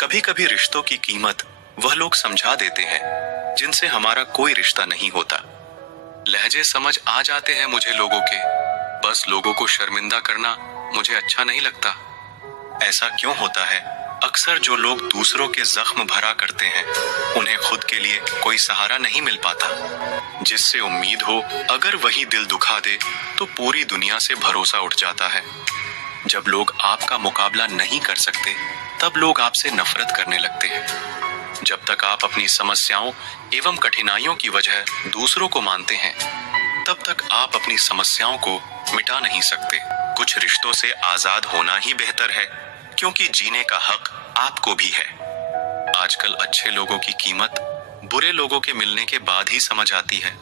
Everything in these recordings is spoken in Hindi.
कभी कभी रिश्तों की कीमत वह लोग समझा देते हैं जिनसे हमारा कोई रिश्ता नहीं होता। लहजे समझ आ जाते हैं मुझे लोगों के, बस लोगों को शर्मिंदा करना मुझे अच्छा नहीं लगता। ऐसा क्यों होता है? अक्सर जो लोग दूसरों के जख्म भरा करते हैं उन्हें खुद के लिए कोई सहारा नहीं मिल पाता। जिससे उम्मीद हो अगर वही दिल दुखा दे तो पूरी दुनिया से भरोसा उठ जाता है। जब लोग आपका मुकाबला नहीं कर सकते तब लोग आपसे नफरत करने लगते हैं। जब तक आप अपनी समस्याओं एवं कठिनाइयों की वजह दूसरों को मानते हैं तब तक आप अपनी समस्याओं को मिटा नहीं सकते। कुछ रिश्तों से आजाद होना ही बेहतर है, क्योंकि जीने का हक आपको भी है। आजकल अच्छे लोगों की कीमत बुरे लोगों के मिलने के बाद ही समझ आती है।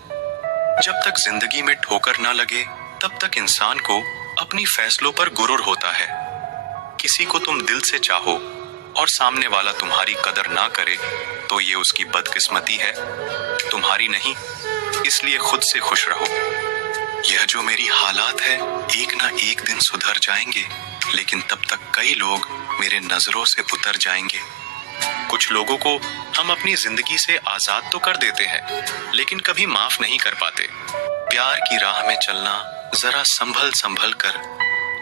जब तक जिंदगी में ठोकर ना लगे तब तक इंसान को अपनी फैसलों पर गुरूर होता है। किसी को तुम दिल से चाहो और सामने वाला तुम्हारी कदर ना करे तो ये उसकी बदकिस्मती है, तुम्हारी नहीं। इसलिए खुद से खुश रहो। यह जो मेरी हालात है एक ना एक दिन सुधर जाएंगे, लेकिन तब तक कई लोग मेरे नजरों से उतर जाएंगे। कुछ लोगों को हम अपनी जिंदगी से आजाद तो कर देते हैं, लेकिन कभी माफ नहीं कर पाते। प्यार की राह में चलना जरा संभल संभल कर,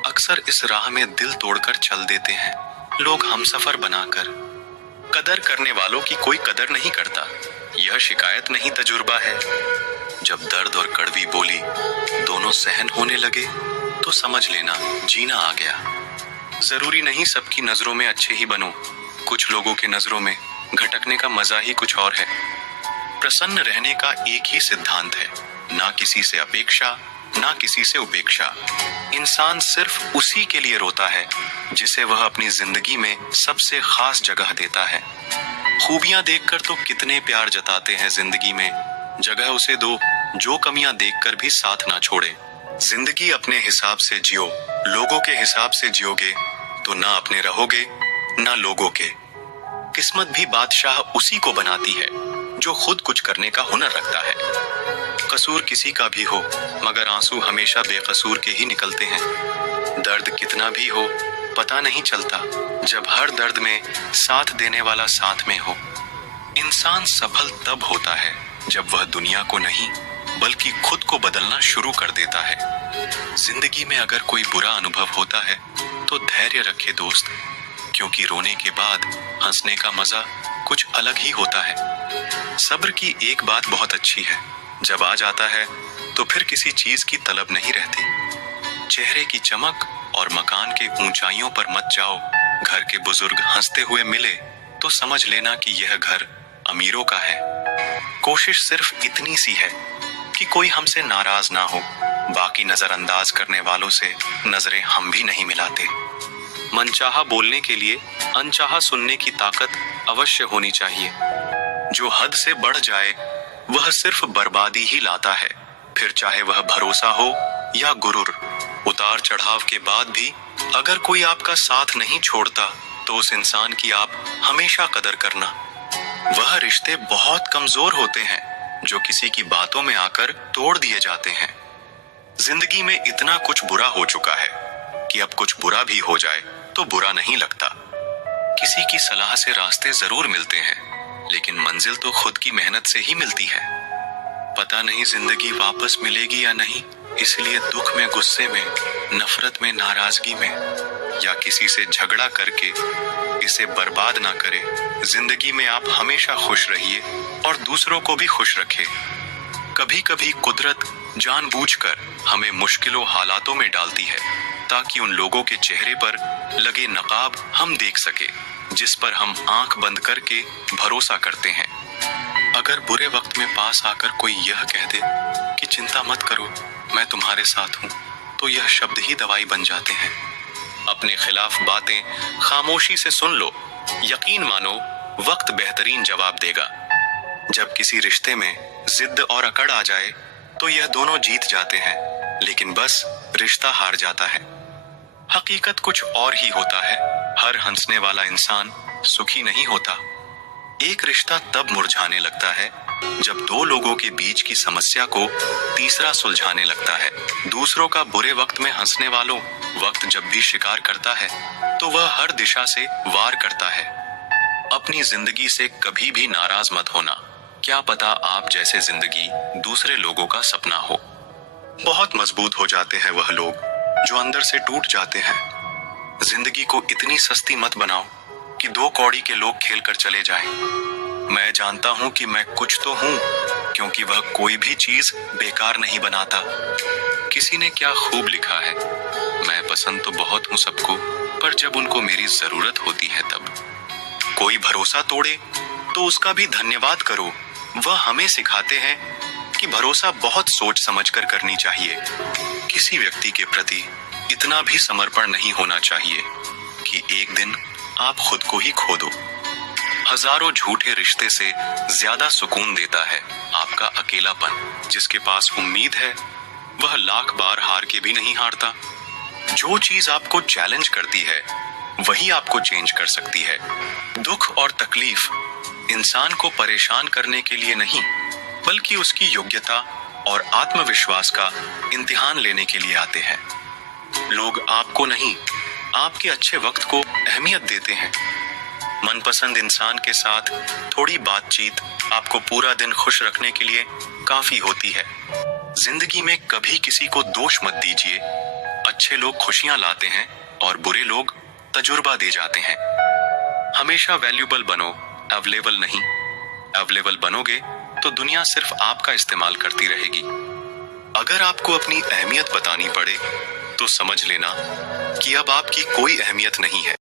अक्सर इस राह में दिल तोड़कर चल देते हैं लोग हमसफर बनाकर। कदर करने वालों की कोई कदर नहीं करता, यह शिकायत नहीं तजुर्बा है। जब दर्द और कड़वी बोली दोनों सहन होने लगे तो समझ लेना जीना आ गया। जरूरी नहीं सबकी नजरों में अच्छे ही बनो, कुछ लोगों के नजरों में घटकने का मजा ही कुछ और है। प्रसन्न रहने का एक ही सिद्धांत है, ना किसी से अपेक्षा ना किसी से उपेक्षा। इंसान सिर्फ उसी के लिए रोता है जिसे वह अपनी जिंदगी में सबसे खास जगह देता है। खूबियां देखकर तो कितने प्यार जताते हैं जिंदगी में, जगह उसे दो जो कमियां देखकर भी साथ ना छोड़े। जिंदगी अपने हिसाब से जियो, लोगों के हिसाब से जियोगे तो ना अपने रहोगे ना लोगों के। किस्मत भी बादशाह उसी को बनाती है जो खुद कुछ करने का हुनर रखता है। कसूर किसी का भी हो मगर आंसू हमेशा बेकसूर के ही निकलते हैं। दर्द कितना भी हो पता नहीं चलता जब हर दर्द में साथ देने वाला साथ में हो। इंसान सफल तब होता है जब वह दुनिया को नहीं बल्कि खुद को बदलना शुरू कर देता है। जिंदगी में अगर कोई बुरा अनुभव होता है तो धैर्य रखे दोस्त, क्योंकि रोने के बाद हंसने का मजा कुछ अलग ही होता है। सब्र की एक बात बहुत अच्छी है, जब आ जाता है तो फिर किसी चीज की तलब नहीं रहती। चेहरे की चमक और मकान के ऊंचाइयों पर मत जाओ। घर के बुजुर्ग हंसते हुए मिले तो समझ लेना कि यह घर अमीरों का है। कोशिश सिर्फ इतनी सी है कि कोई हमसे नाराज ना हो, बाकी नजरअंदाज करने वालों से नजरें हम भी नहीं मिलाते। मनचाहा बोलने के लिए अनचाहा सुनने की ताकत अवश्य होनी चाहिए। जो हद से बढ़ जाए वह सिर्फ बर्बादी ही लाता है, फिर चाहे वह भरोसा हो या गुरूर। उतार चढ़ाव के बाद भी अगर कोई आपका साथ नहीं छोड़ता तो उस इंसान की आप हमेशा कदर करना। वह रिश्ते बहुत कमजोर होते हैं जो किसी की बातों में आकर तोड़ दिए जाते हैं। जिंदगी में इतना कुछ बुरा हो चुका है कि अब कुछ बुरा भी हो जाए तो बुरा नहीं लगता। किसी की सलाह से रास्ते जरूर मिलते हैं, लेकिन मंजिल तो खुद की मेहनत से ही मिलती है। पता नहीं जिंदगी वापस मिलेगी या नहीं, इसलिए दुख में, गुस्से में, नफरत में, नाराजगी में या किसी से झगड़ा करके इसे बर्बाद ना करे। जिंदगी में आप हमेशा खुश रहिए और दूसरों को भी खुश रखें। कभी कभी कुदरत जानबूझकर हमें मुश्किलों हालातों में डालती है ताकि उन लोगों के चेहरे पर लगे नकाब हम देख सके जिस पर हम आंख बंद करके भरोसा करते हैं। अगर बुरे वक्त में पास आकर कोई यह कह दे कि चिंता मत करो मैं तुम्हारे साथ हूं, तो यह शब्द ही दवाई बन जाते हैं। अपने खिलाफ बातें खामोशी से सुन लो, यकीन मानो वक्त बेहतरीन जवाब देगा। जब किसी रिश्ते में जिद और अकड़ आ जाए तो यह दोनों जीत जाते हैं, लेकिन बस रिश्ता हार जाता है। हकीकत कुछ और ही होता है। हर हंसने वाला इंसान सुखी नहीं होता। एक रिश्ता तब मुरझाने लगता है जब दो लोगों के बीच की समस्या को तीसरा सुलझाने लगता है। दूसरों का बुरे वक्त में हंसने वालों वक्त जब भी शिकार करता है तो वह हर दिशा से वार करता है। अपनी जिंदगी से कभी भी नाराज मत होना। क्या पता आप जैसे जिंदगी दूसरे लोगों का सपना हो। बहुत मजबूत हो जाते हैं वह लोग जो अंदर से टूट जाते हैं। जिंदगी को इतनी सस्ती मत बनाओ कि 2 कौड़ी के लोग खेल कर चले जाएं। मैं जानता हूं कि मैं कुछ तो हूं, क्योंकि वह कोई भी चीज बेकार नहीं बनाता। किसी ने क्या खूब लिखा है, मैं पसंद तो बहुत हूं सबको, पर जब उनको मेरी जरूरत होती है तब। कोई भरोसा तोड़े तो उसका भी धन्यवाद करो। वह हमें सिखाते हैं कि भरोसा बहुत सोच समझकर करनी चाहिए। किसी व्यक्ति के प्रति इतना भी समर्पण नहीं होना चाहिए कि एक दिन आप खुद को ही खो दो। हजारों झूठे रिश्ते से ज्यादा सुकून देता है आपका अकेलापन। जिसके पास उम्मीद है वह लाख बार हार के भी नहीं हारता। जो चीज आपको चैलेंज करती है वही आपको चेंज कर सकती है। दुख और तकलीफ इंसान को परेशान करने के लिए नहीं, बल्कि उसकी योग्यता और आत्मविश्वास का इम्तिहान लेने के लिए आते हैं। लोग आपको नहीं, आपके अच्छे वक्त को अहमियत देते हैं। मनपसंद इंसान के साथ थोड़ी बातचीत आपको पूरा दिन खुश रखने के लिए काफी होती है। जिंदगी में कभी किसी को दोष मत दीजिए। अच्छे लोग खुशियां लाते हैं और बुरे लोग तजुर्बा दे जाते हैं। हमेशा वैल्यूबल बनो, अवेलेबल नहीं। अवेलेबल बनोगे तो दुनिया सिर्फ आपका इस्तेमाल करती रहेगी। अगर आपको अपनी अहमियत बतानी पड़े तो समझ लेना कि अब आपकी कोई अहमियत नहीं है।